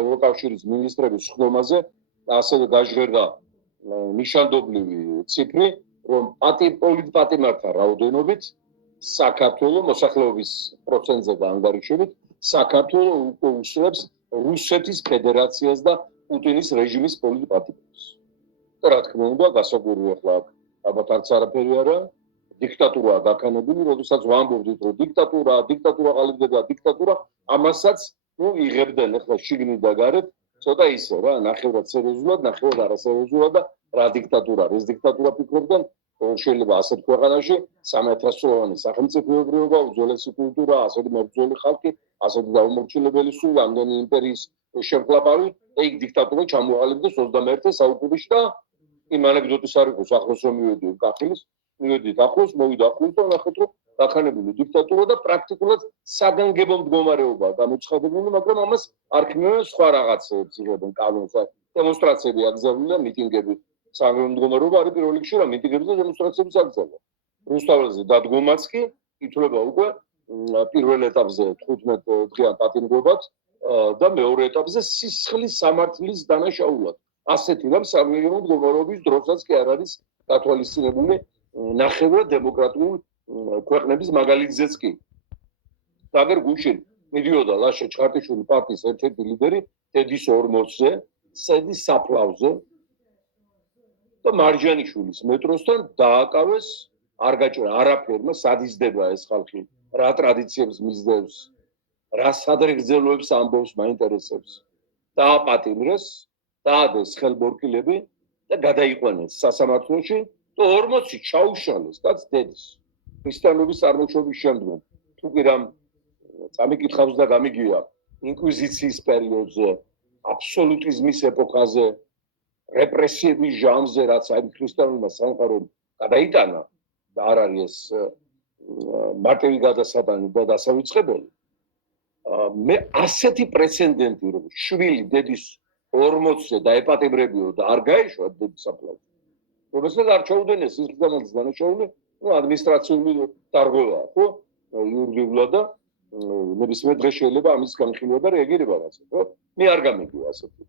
ევროკავშირის მინისტრების ხდომაზე ასევე გაჟღერდა ნიშანდობლივი ციფრი, რომ პოლიტპატიმართა რაოდენობით საქართველოს მოსახლეობის პროცენტზე დაანგარიშებით საქართველოს უკვე უსწრებს რუსეთის ფედერაციას და პუტინის რეჟიმის პოლიტპატიმარს. რა თქმა უნდა, გასაგურია ახლა ალბათ არც არაფერი არა, დიქტატურაა დაქანებული, როდესაც ვამბობდით, რომ დიქტატურა ყალიბდება, დიქტატურა, ამასაც იღებდნენ ახლა შიგნით და გარეთ, ცოტა ისე რა, ნახევრად სერიოზულად, ნახევრად არასერიოზულად და რა დიქტატურა, ეს დიქტატურა ფიქრობდნენ, შეიძლება ასეთ ქვეყანაში 300-წლოვანი სახელმწიფოებრიობა, უძველესი კულტურა, ასეთი მებრძოლი ხალხი, ასეთი დაუმორჩილებელი სულ ამდენი იმპერიის შემკლაპავი, ეგ დიქტატურა ჩამოაყალიბდეს 21 საუკუნეში და იმ ანეკდოტის არ იყოს ახლოს რომ მივედით კახილის, მივედით ახლოს, მოვიდა ახლოს და ნახეთ რომ დაქანებული დიქტატურა და პრაქტიკულად საგანგებო მდგომარეობაა გამოცხადებული, მაგრამ ამას არქმევენ სხვა რაღაცებს იღებენ კანონს, დემონსტრაციები აკრძალულია, მიტინგები. საგანგებო მდგომარეობა არის პირველ რიგში რა მიტინგების და დემონსტრაციების აკრძალვა. რუსთაველზე დადგომაც კი ითვლება უკვე პირველ ეტაპზე 15 დღიან პატიმრობად და მეორე ეტაპზე სისხლის სამართლის დანაშაულად. ასეთი რამ საგანგებო მდგომარეობის დროსაც კი არ არის გათვალისწინებული ნახევრად დემოკრატიული ქვეყნების მაგალითზეც კი. დაგერ გუშინ მიდიოდა ლაშა ჩხარტიშვილი პარტიის ერთ-ერთი ლიდერი დედის 40-ზე, სედის საფლავზე და მარჯანიშვილის მეტროსთან დააკავეს, არ გაჭირა არაფერმა, სადიზდება ეს ხალხი, რა ტრადიციებს მისდევს, რა სადღეგრძელოებს ამბობს, მაინტერესებს. დააპატიმრეს, დაადეს ხელბორკილები და გადაიყვანეს სასამართლოში და 40-ში ჩაუშალეს კაც დედის. ქრისტიანობის წარმოშობის შემდგომ. თუ კი რამ წამიკითხავს და გამიგია ინკვიზიციის პერიოდზე, აბსოლუტიზმის ეპოქაზე, რეპრესიების ჟამზე, რაც აი ქრისტიანულმა სამყარომ გადაიტანა და არ არის ეს მარტივი გადასატანი და დასავიწყებელი. მე ასეთი პრეცედენტი, რომ შვილი დედის 40-ზე დაეპატიმრებიო და არ გაეშვა დედის საფლავზე. რომელსაც არ ჩაუდენეს ის ხდომალის დანაშაული, ადმინისტრაციული დარღვევაა, ხო? იურიდიულად და ნებისმიერ დღეს შეიძლება ამის განხილვა და რეაგირება რასაც, ხო? მე არ გამიგია ასეთი.